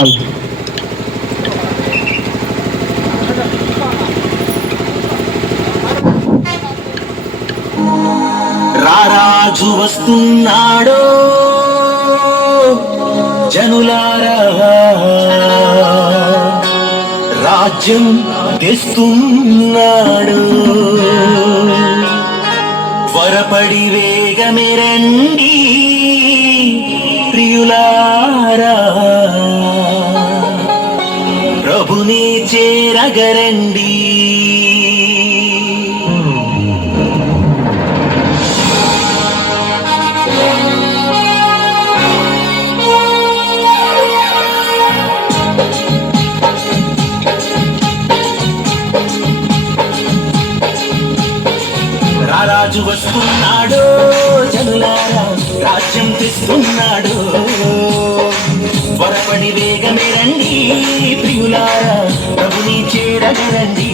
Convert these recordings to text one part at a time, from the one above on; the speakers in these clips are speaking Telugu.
హాయ్. రారాజు వస్తున్నాడో జనులారా, రాజ్యం తెస్తున్నాడు. త్వరపడి వేగమే రండి ప్రియులారా, ప్రభుని చేరగరండి. రారాజు వస్తున్నాడు జనులారా, రాజ్యం తెస్తున్నాడు. త్వరపడి వేగమే రండి ప్రియులారా, ప్రభుని చేరగరండి.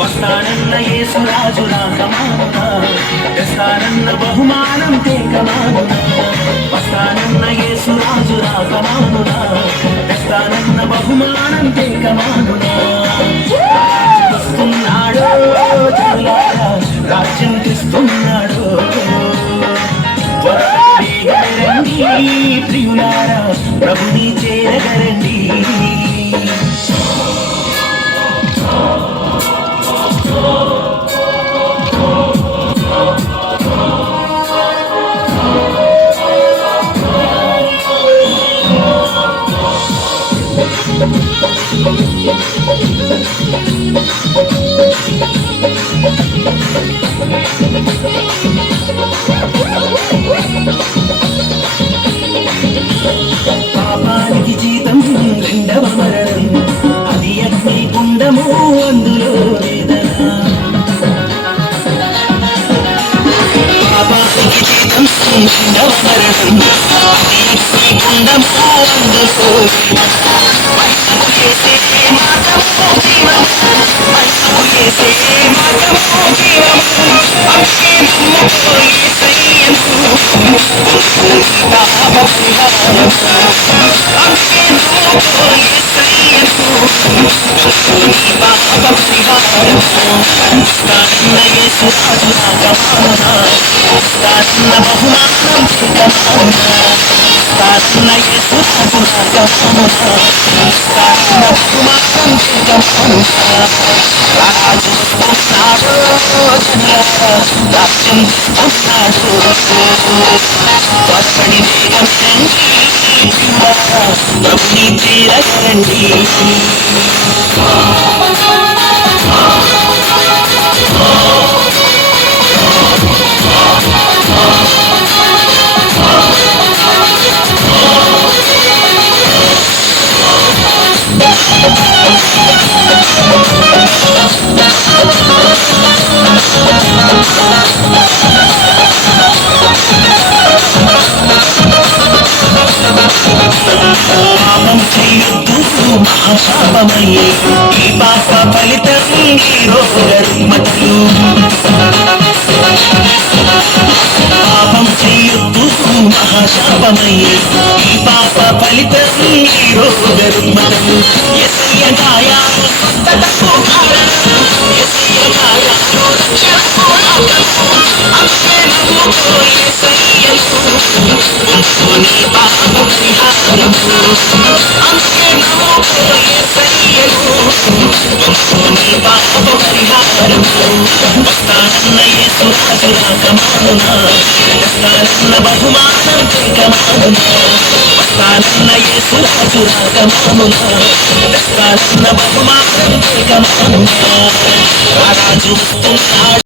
వస్తానన్న యేసురాజు రాకమానునా, తెస్తానన్న బహుమానం తేకమానునా. వస్తానన్న యేసురాజు రాకమానునా, తెస్తానన్న బహుమానం తేకమానునా. వస్తున్నాడు జనులారా, రాజ్యం తెస్తున్నాడు. రండి ప్రియులారా, ప్రభుని చేరగరండి. పాపానికి జీతం రెండవ మరణం, అది అగ్ని గుండము, అందులో వేదన. పాపానికి జీతం రెండవ మరణం, అది అగ్ని గుండము, అందులో చేసే మార్గము జీవము, చేసే మార్గము జీవము. అందుకే నమ్ముకో యేసయ్యను, పాప పరిహారం. అందుకే నమ్ముకో యేసయ్యను, పాప పరిహారం. తానన్న యేసురాజు రాకమానునా, తానన్న బహుమానం చేకమానునా. తానన్న యేసురాజు రాకమానునా, తానన్న బహుమానం చేకమానునా. రాజు వస్తున్నాడు జనులారా, రాజ్యం తెస్తున్నాడు. త్వరపడి వేగం రండి ప్రియులారా, ప్రభుని చేరగరండి. పాపం చేయొద్దు మహాశాపమయ్యే, ఈ పాప ఫలితం రోగరుగ్మతలు. పాపం చేయొద్దు మహాశాపమయ్యే, ఈ పాప ఫలితం రోగరుగ్మతలు. యేసయ్య గాయాలు స్వస్థతకు కారణం, యేసయ్య గాయాలు రక్షణకు మార్గము. అందుకే నమ్ముకో యేసయ్యను, నీ పాప పరిహారము. అందుకే నమ్ముకో యేసయ్యను, నీ పాప పరిహారము. వస్తానన్న యేసురాజు రాకమానునా, తెస్తానన్న బహుమానం తేకమానునా. వస్తానన్న యేసురాజు రాకమానునా, తెస్తానన్న బహుమానం తేకమానునా. రాజు వస్తున్నాడు.